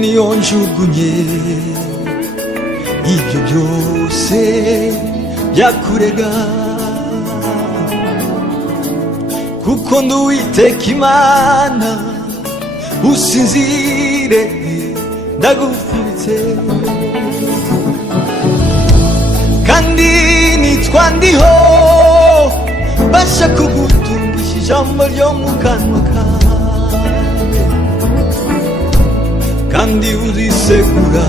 niyo njugunye ibyo byose byakurega, kuko ndi Uwiteka Imana, usinzire ndagufubitse, kandi nitwa ndiho basha kugutungisha ijambo ryo mu kanwa kawe, kandi uzisegura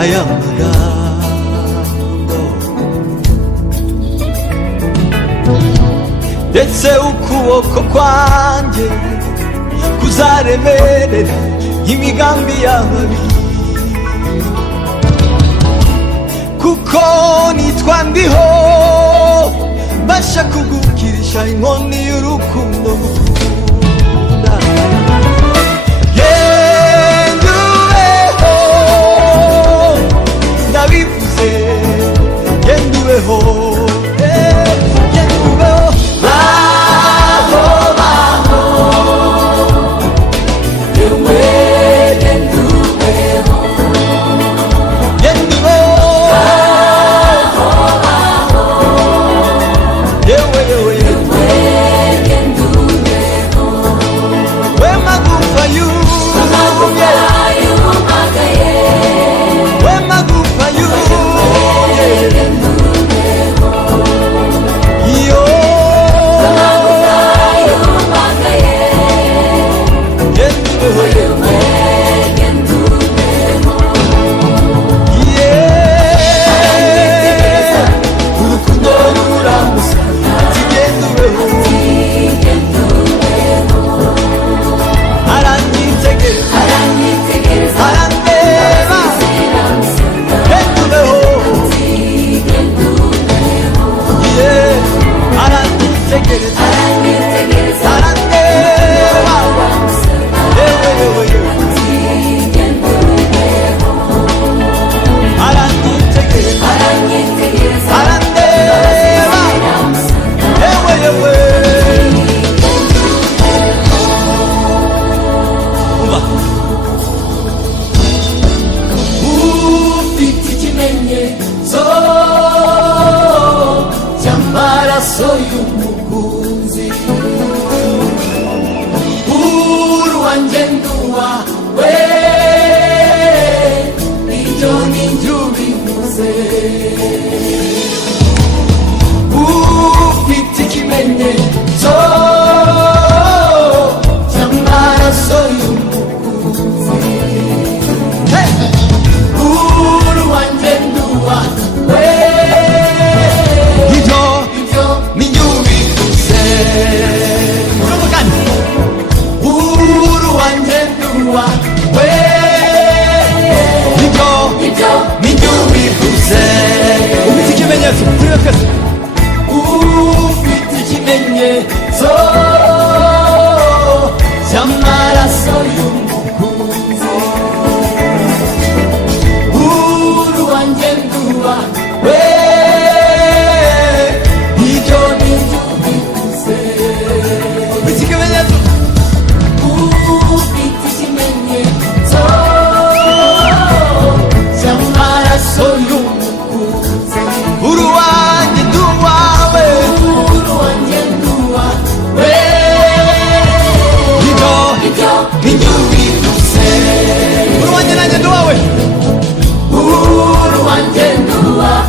aya magambo, ndetse ukuboko kwanjye kuzaremerera imigambi y'ababi, kuko nitwa ndiho basha kugukirisha inkoni y'urukundo ngukunda. Genduweho, ndabivuze, genduweho, genduweho, baho baho, yewe genduweho, genduweho, baho baho, yewe yewe yewe genduweho, we magufa yu magaye, we magufa yu yo urukundo ruramusa zigenduweho, aranyitegereza arandeba, genduweho, aranyitegereza arandeba, yewe yewe yewe, aranyitegereza arandeba, yewe yewe. Umva, ufite ikimenyetso cy'amaraso y'umukunzi, uruwanjye nduwawe, ibyo ni njye ubivuze. Ufite ikimenyetso cy'amaraso y'umukunzi, uruwanjye nduwawe, ibyo ni njye ubivuze. Uruwanjye nduwawe, ibyo ni njye ubivuze. Ufite ikimenyetso, turiwe twese. Ufite ikimenyetso cy'amaraso y'umukunzi, uruwanjye nduwawe, ibyo ni njye ubivuze. Ufite ikimenyetso, ufite ikimenyetso cy'amaraso y'umukunzi, uruwanjye nduwawe, uruwanjye nduwawe, ibyo ni njye ubivuze. Uruwanjye nanjye nduwawe, uruwanjye nduwawe,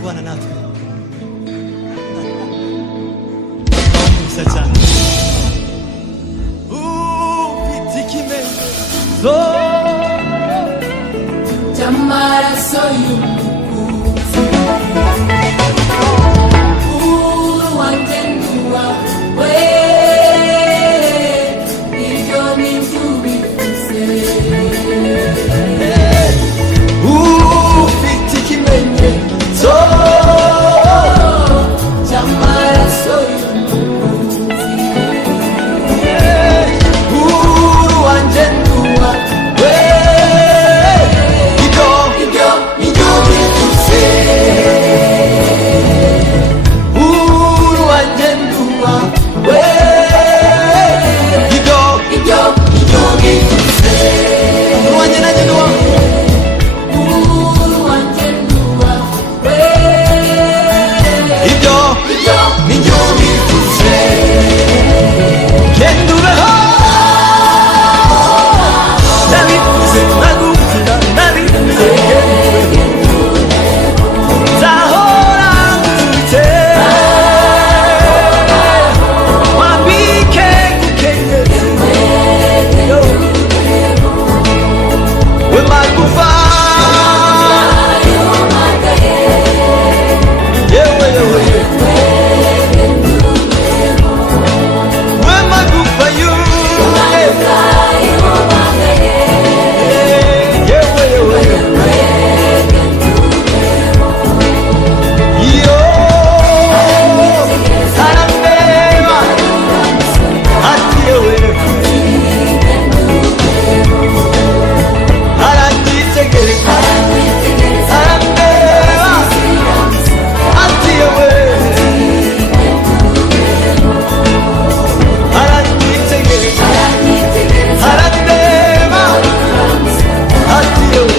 kubana natwe mwiza cyane ufite ikimenyetso cy'amaraso y'umukunzi wanjye n'uwawe ibyo ni byo ubivuze ufite ikimenyetso cy'amaraso y'umukunzi wanjye n'uwawe ibyo ni byo ubivuze wanjye n'uwawe ibyo ni byo ubivuze wanjye nanjye n'uwawe wanjye n'uwawe ibyo ni byo ubivuze genda ubeho nabivuze nagukunda nabivuze nzahora ngufite wambike gukenyezi we magufa yewe yewe we magufa yewe yewe yo arambeba ati yewe aranyitegereza arambeba ati yewe aranyitegereza arandeba ati yewe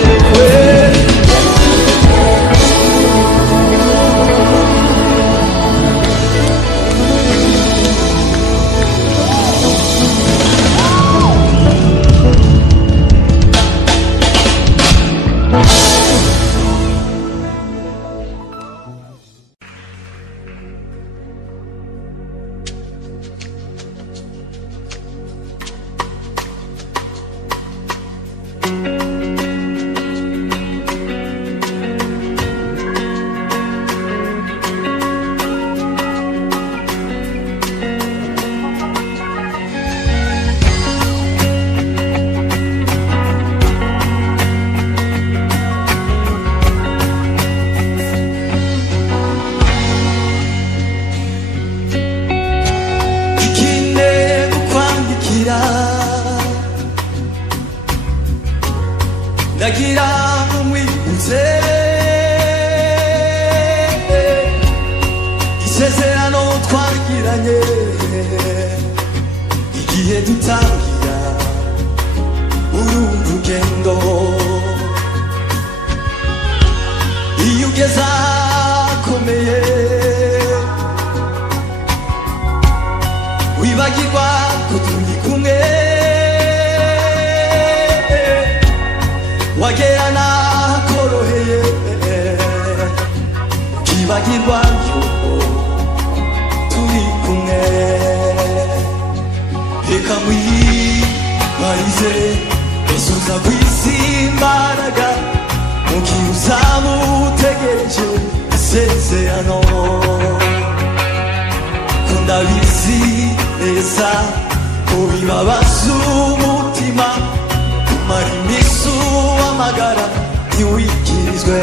ikinde kukwandikira ndagira umwibutse isezerano twagiranye igihe dutangira uru rugendo iyo ugeze akomeye wibagirwa ko turi kumwe wagera nakoroheye ukibagirwa yuko turi kumwe reka mwibarize ese uza kwisi imbaraga mu gihe uzaba utegereje isezerano ko ndabizi neza ko bibabaza umutima kumara iminsi uhamagara ntiwikirizwe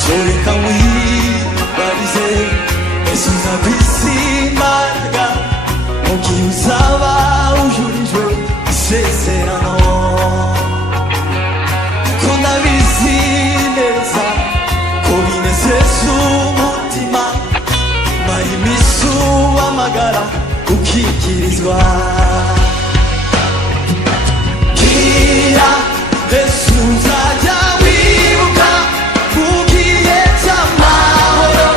cyo reka mwibarize ese uza kwisi imbaraga mu gihe uzaba ujurijwe isezerano ko ndabizi neza ko binezeza umutima kumara iminsi uhamagara ukikirizwa kira Yesu uzajya wibuka mu gihe cy'amahoro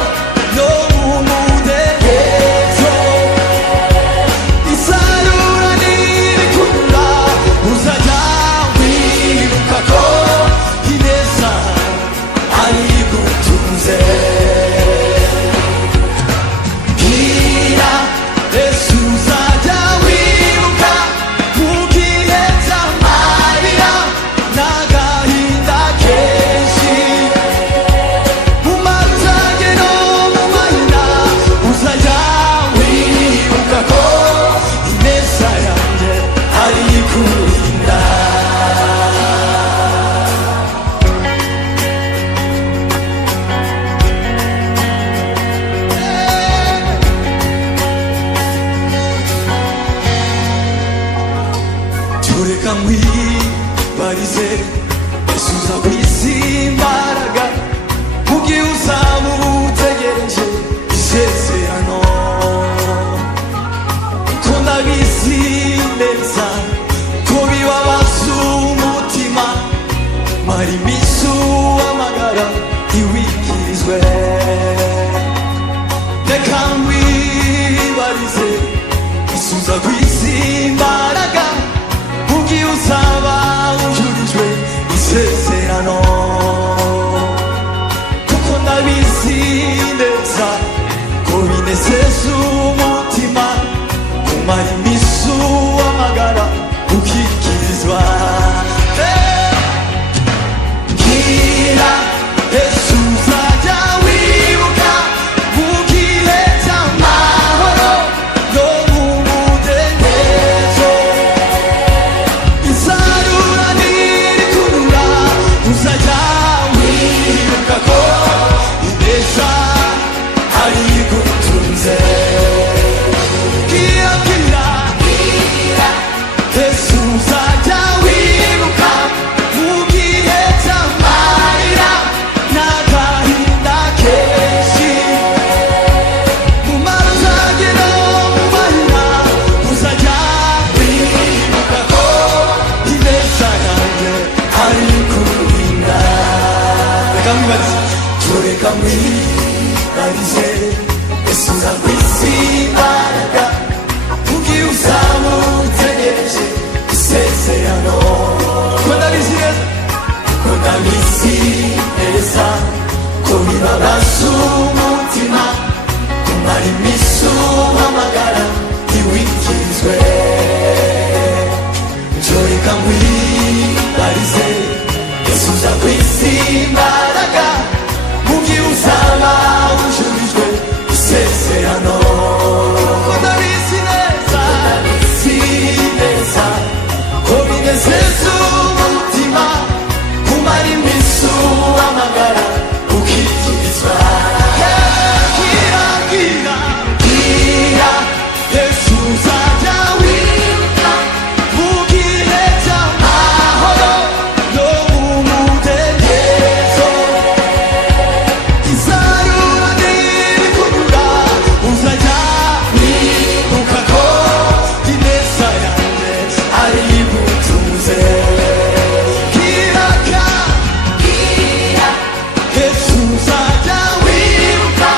no mu mudendezo isarura nirikura uzajya wibuka ko ineza ari ntiwikizwe reka wibarize isuza kw'isi imbaraga ugiye usaba ujurijwe isezerano kuko ndabizi neza ko binezeza umutima kumara iminsi w'amagara ukikirizwa Gira Yesu uzajya wibuka mu gihe cy'amahoro no mu mudendezo isarura nirikurura uzajya wibuka ko ineza ari igutunze Gira Yesu uzajya wibuka mu gihe cy'amarira n'agahinda kenshi mu matage no mu mahina uzajya wibuka ko ineza yanjye ari kurinda reka mwibarize tureka mwibarize Yesu uzakwisi imbaraga ugiye usaba utegereje isezerano ko ndabizi neza ko bibabaza umutima kumara iminsi uhamagara ntiwikizwe reka mwibarize Yesu uzakwisi imbaraga ugiye usaba ujurijwe isezerano ko ndabizi neza ko binezeza umutima kumara iminsi uhamagara ukikirizwa Gira Yesu uzajya wibuka mu gihe cy'amahoro no mu mudendezo isarura nirikurura uzajya wibuka ko ineza yanjye ari igutunze Yesu uzajya wibuka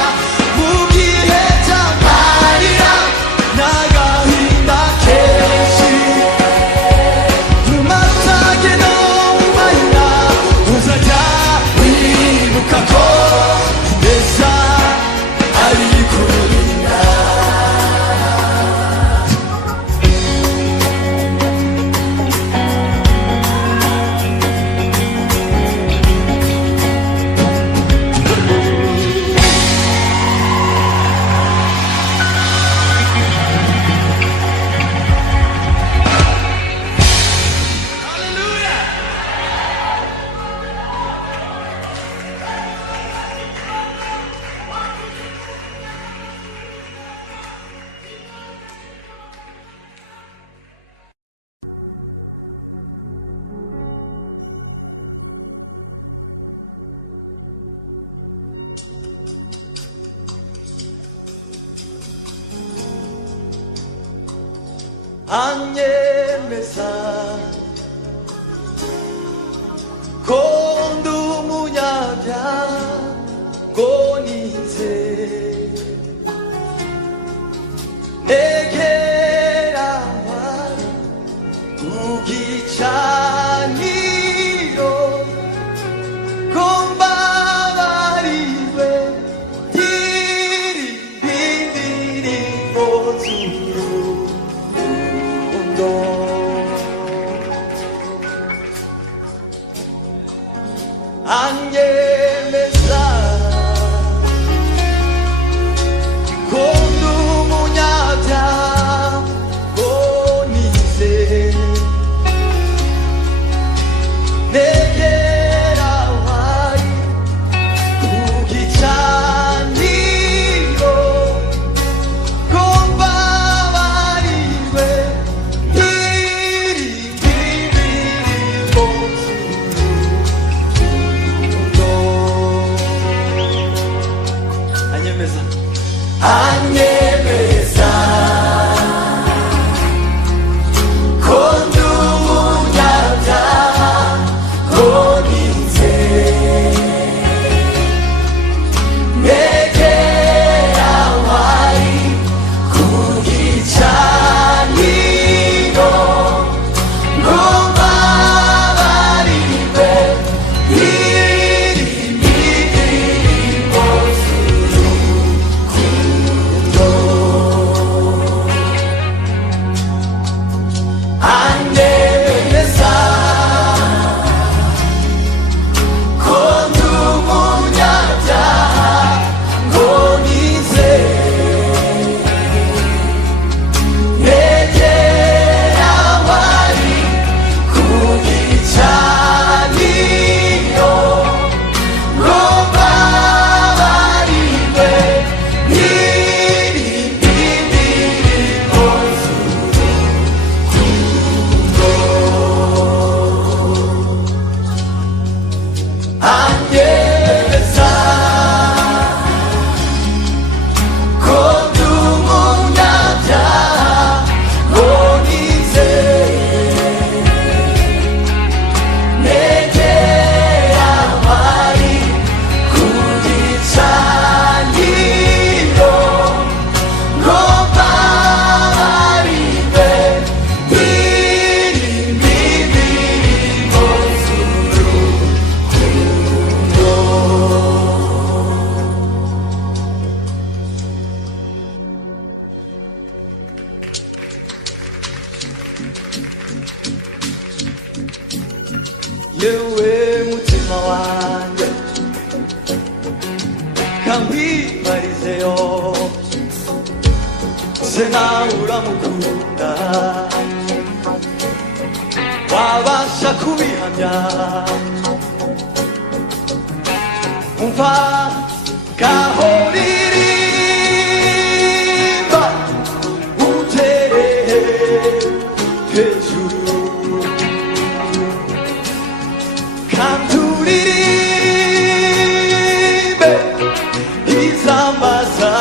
mu gihe cy'amarira n'agahinda kenshi mu matage no mu mahina uzajya wibuka ko ineza ari kurinda anyemeza ko ndi umunyabyaha ngo nize negeranywa ku gicaniro ko mbabariwe ndirimbo z'urukundo mwibarizeyo se nawe uramukunda wabasha kubihamya umva ngaho ririmba utere hejuru kandi uririmbe izamaza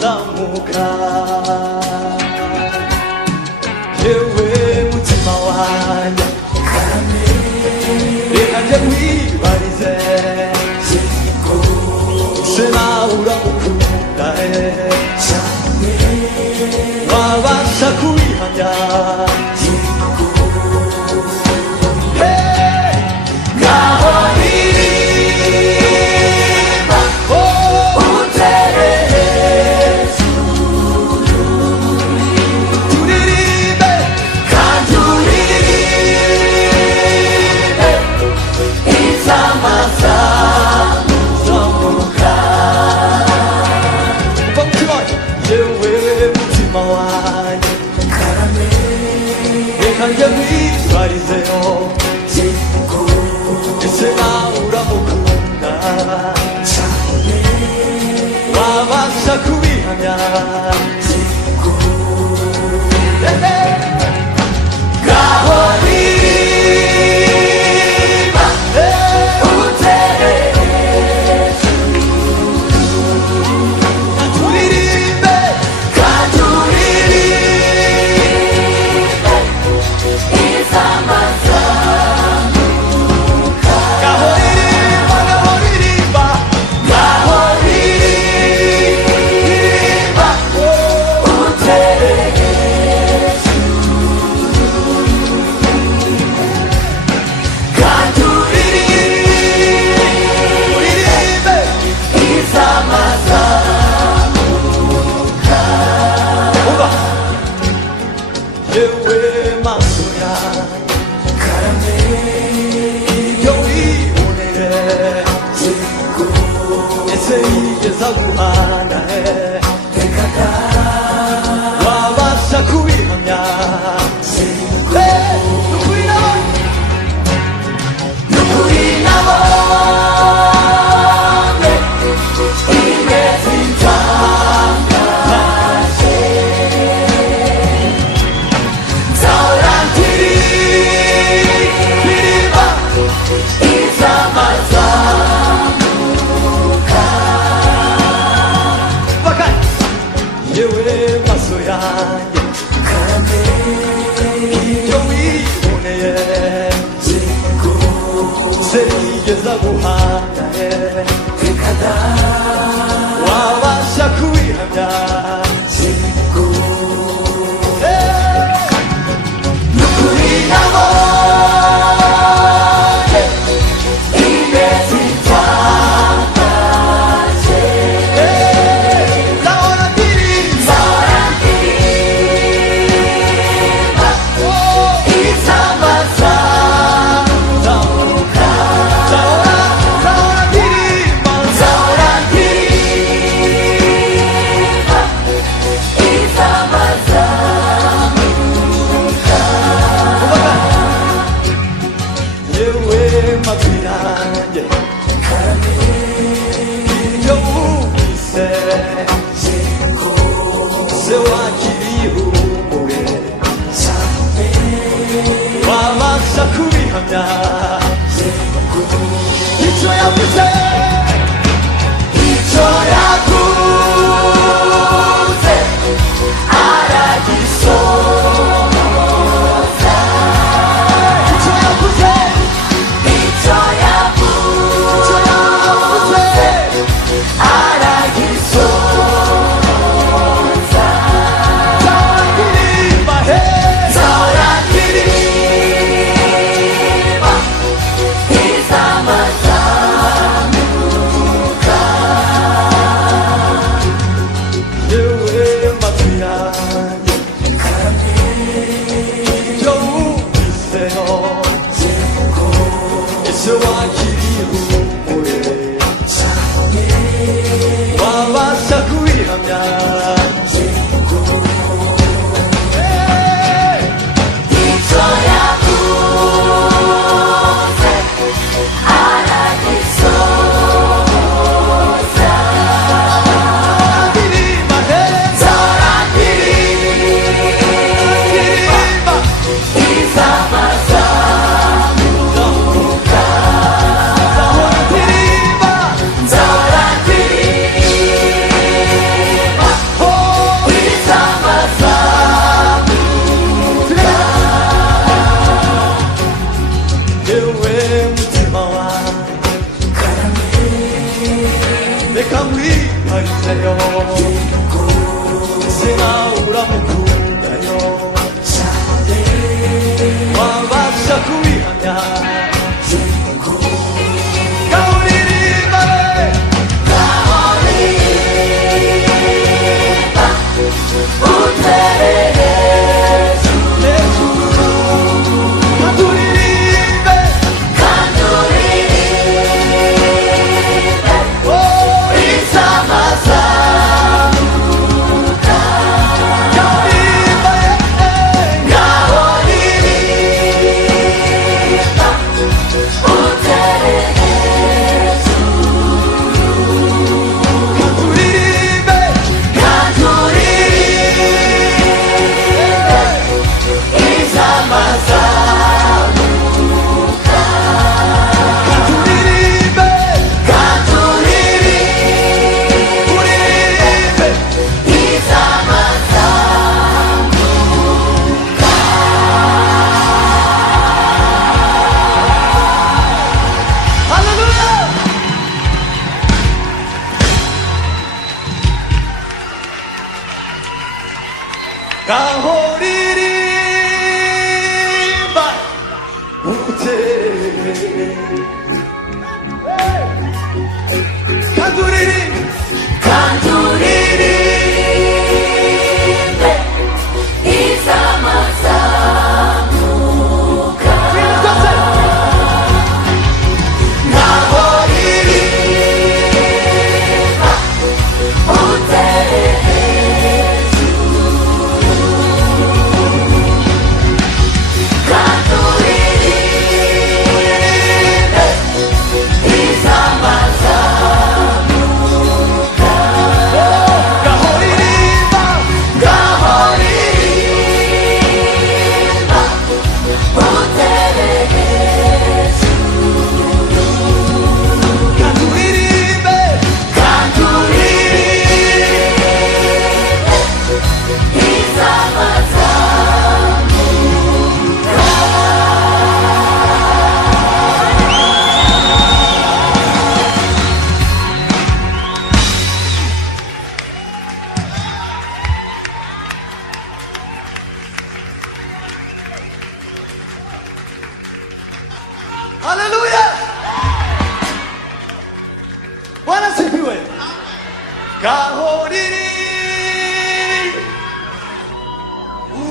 zamuka yewe mutima wanjye reka nje mwibarize se nawe uramukunda wabasha kubihamya ngaho ririmba utere hejuru turirimbe kandi uririmbe izamaza zamuka yewe mutima wanjye reka njye mwibarizeyo ese nawe uramukunda wabasha kubihamya ngaho ririmba utere turirimbe kandi uririmbe izamaza ngaho ririmba ngaho ririmba utere kandi uririmbe izamaza uba yewe maso yanjye ibyo wiboneye ese yigeza guhana wabasha kubihamya nukuri nabonye imeze itangaje nzahora ndirimba izamaza yewe maso yanjye ibyo wiboneye se yigeza guhana wabasha kubihamya nukuri nabonye imeze itangaje nzahora ndirimba izamaza zamuka nzahora ndirimba reka mwiharireyo ese nawe uramukundayo wabasha kubihamya gahuririmba gahoririmba umutere kanduririmbe izamazamuka gahoririmba utere haleluya Bwana sifiwe gahoriri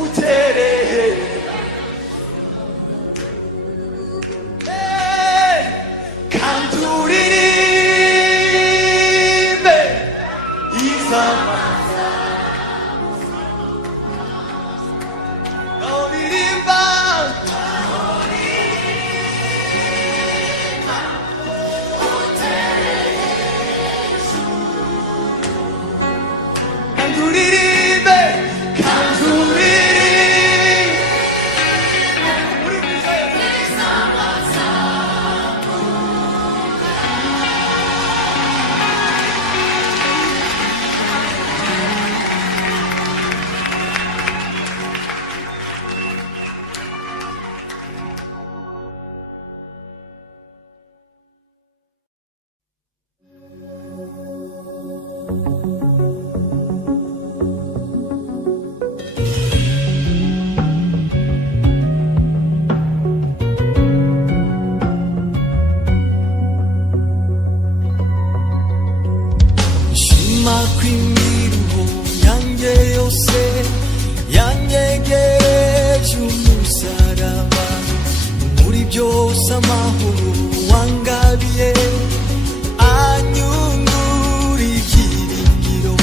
utere kanduririmbe izamaza gahoririmba kanduririmbe kw'imiruho yanjye yose yanyegereje umusaraba muri byose amahoro wangabiye anyungura ibyiringiro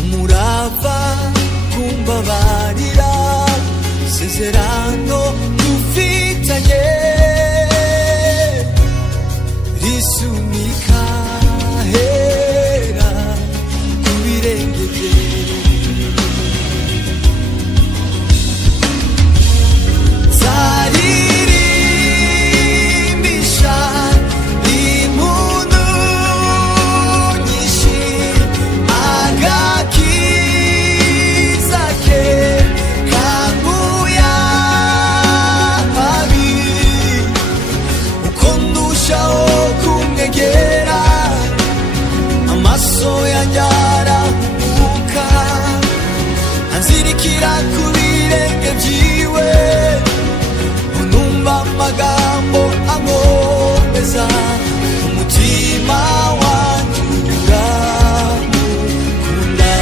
umurava kumbabarira isezerano dufitanye risumika hera ku birenge bye zaririmbisha impundu nyinshi agakiza ke kanguya amaso yanjye arahubuka anzirikira ku birenge byiwe unumva amagambo amwomeza umutima wanjye uramukunda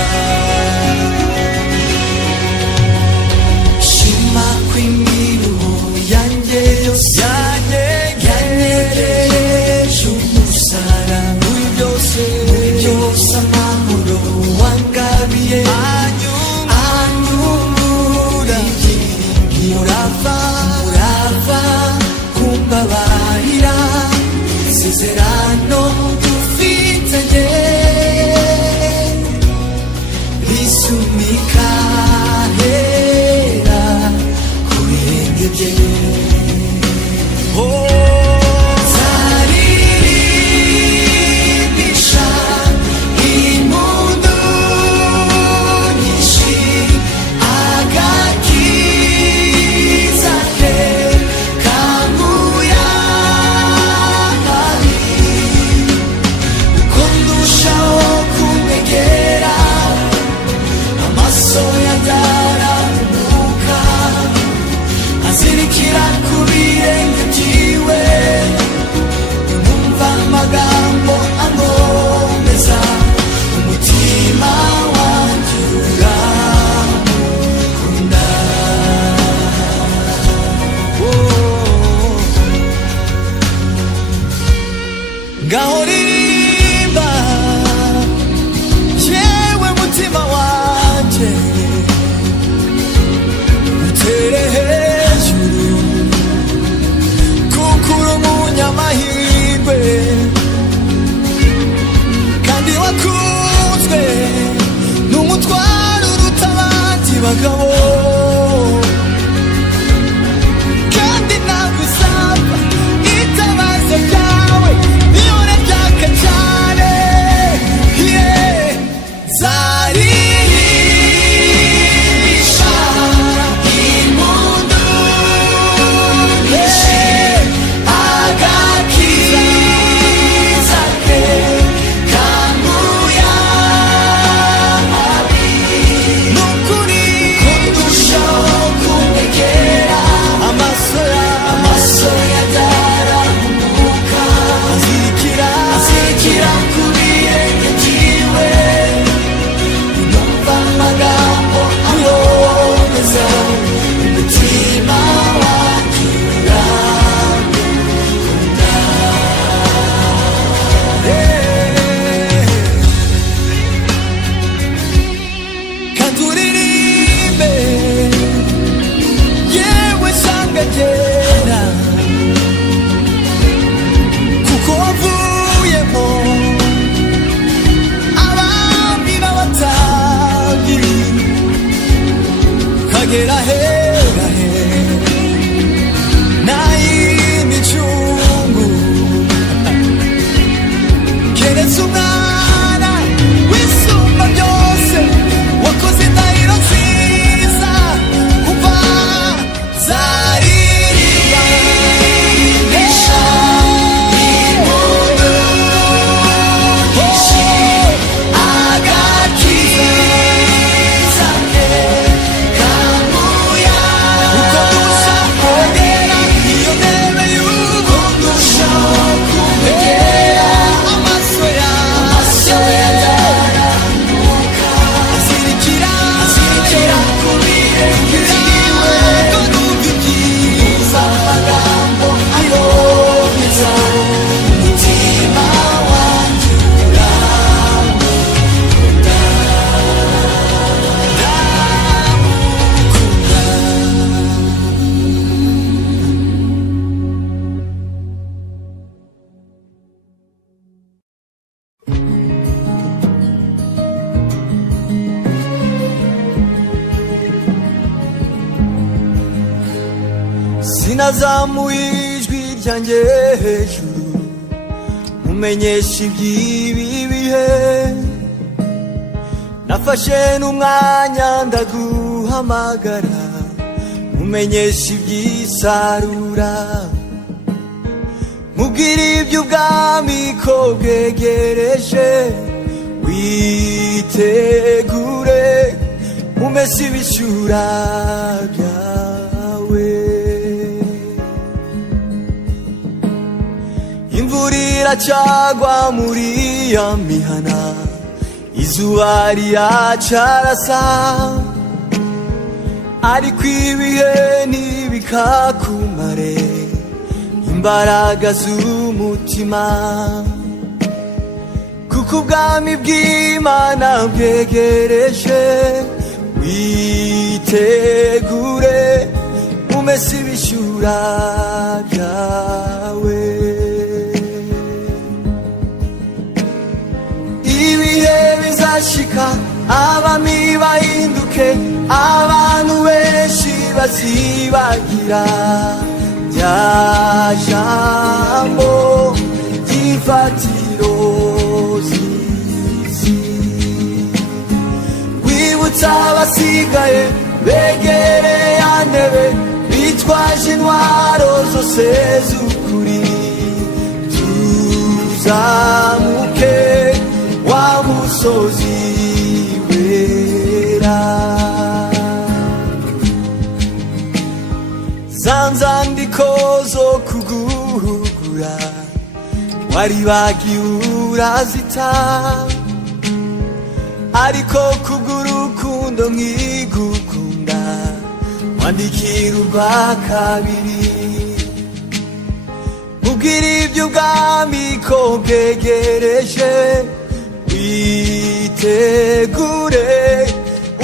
shima kw'imiruho yanjye yose yanyegereje umusaraba muri byose amahoro wangabiye anyungura murava kumbabarira isezerano dufitanye risumika hera ku birenge bye. Zaririmbisha impundu nyinshi agakiza ke kanguye amabi uko ndushaho kumwegera amaso yanjye arahumuka azirikira ku birenge byiwe numva amagambo angomeza umutima wanjye uramukunda. Ngaho ririmba yewe mutima wanjye utere hejuru kuko uri umunyamahirwe kandi wakunzwe n'umutwaro uruta abandi bagabo kandi ntabwo uzapfa itabaza ryawe niyore ryaka cyane zaririmbisha impundu nyinshi agakiza ke kanguye amabi nukuri ko ndushaho kumwegera amaso yanjye arahumuka azirikira ku birenge byiwe numva amagambo amwomeza umutima wanjye uramukunda. Kandi uririmbe yewe sanga ryera kuko wavuyemo abami n'abatambyi kagera hera n'ay'imicungu keretse umwana wisumba byose wakoze indahiro nziza kuva zaririmbisha impundu nyinshi agakiza ke kanguye uko ndushaho kwegera iyo ntebe y'uko ndushaho kumwegera amaso yanjye aramuka azirikira ku birenge byiwe ko numva ibyiza amagambo ayomeza umutima wanjye uramukunda. Sinazamuye ijwi ryanjye hejuru mumenyesha iby'ibi bihe nafashe n'umwanya ndaguhamagara mumenyesha iby'isarura mubwire iby'ubwami ko bwegereje witegure umese ibishura byawe. Imvura iracagwa muri ya mihana, izuba riracarasa, ariko ibihe ntibikakumare imbaraga z'umutima, kuko ubwami bw'Imana bwegereje. Witegure umese ibishura byawe. Ibihe bizashika abami bahinduke, abantu benshi bazibagira rya jambo ry'imfatiro z'isi. Wibutsa abasigaye begereye ya ntebe, bitwaje intwaro zose z'ukuri. Tuzamuke wa musozi wera. Za nzandiko zo kuguhugura waribagiwe urazita, ariko kubw'urukundo nkigukunda wandikira urwa kabiri. Mubwira iby'ubwami ko bwegereje. Witegure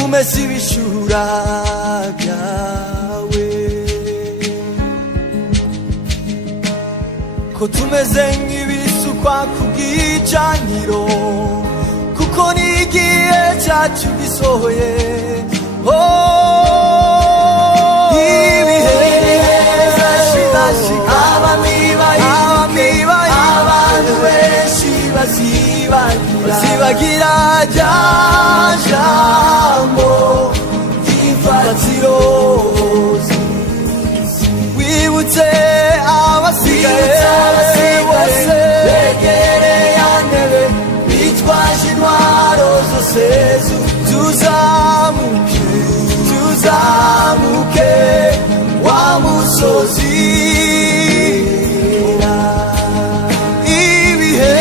umese ibishura byawe. Ko tumeze nk'ibisukwa ku bw'icaniro, kuko n'igihe cyacu gisohoye. Ibihe bizashira abami bahinduke, abantu benshi bazibagira rya jambo ry'imfatiro z'isi. Wibutse abasigaye bose begereye ya ntebe, bitwaje intwaro zose. Tuzamuke wa musozi wera. Ibihe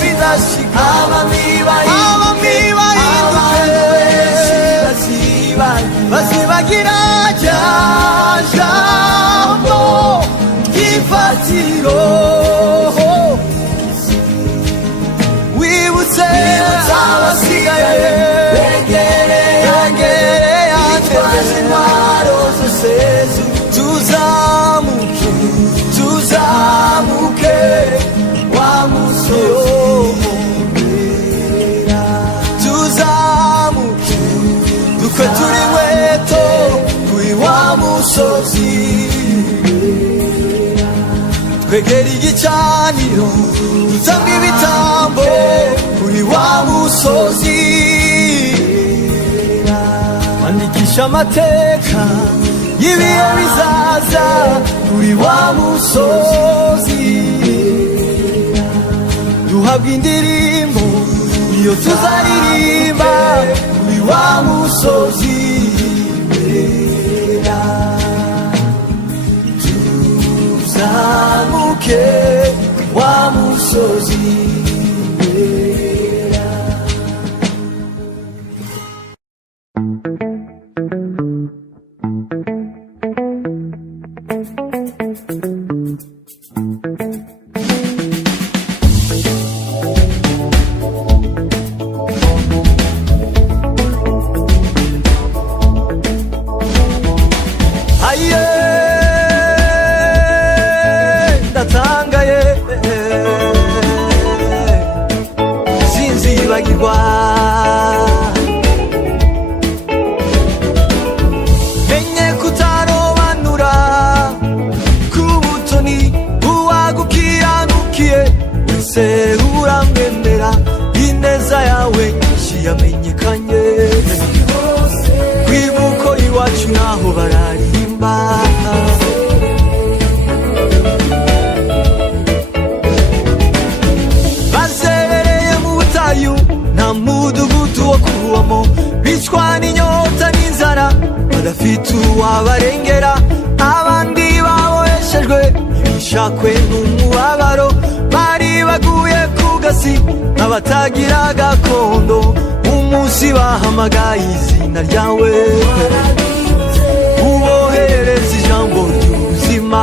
bizashika abami bahinduke, abantu benshi bazibagira rya jambo ry'imfatiro. Wibutse abasigaye begereye ya ntebe, bitwaje intwaro zose. Tuzamuke wa musozi wera. Tuzamuke dukwe turi inkweto kuri wa musozi wera. Twegera igicaniro dutanga ibitambo kuri wa musozi wera. Andikisha amateka y'ibihe bizaza kuri wa musozi. Duhabwa indirimbo iyo tuzaririmba kuri wa musozi wera. Tuzamuke wa musozi wera. Ndatangaye sinzibagirwa, menye kutarobanura ku butoni uwagukiranukiye wese uramwemera. Ineza yawe nyinshi yamenyekanye, kwibuko iwacu naho bararirimba. Nta mudu kubamo, bicwa n'inyota n'inzara badafite uwabarengera, abandi baboheshejwe ibishakwe n'umubabaro, bari baguye ku gasi nk'abatagira gakondo, umunsi bahamagaye izina ryawe uboherereza ijambo ry'ubuzima.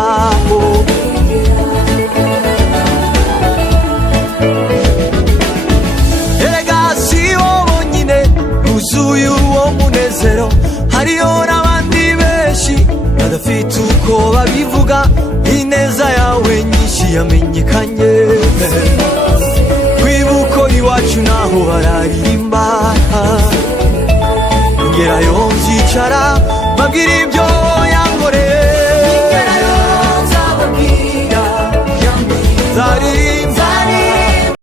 Erega si bo bonyine buzuye uwo munezero, hariyo n'abandi benshi badafite uko babivuga, ineza yawe nyinshi yamenyekanye, kwibuko iwacu naho bararirimba, ngerayo nzicara mbabwira ibyo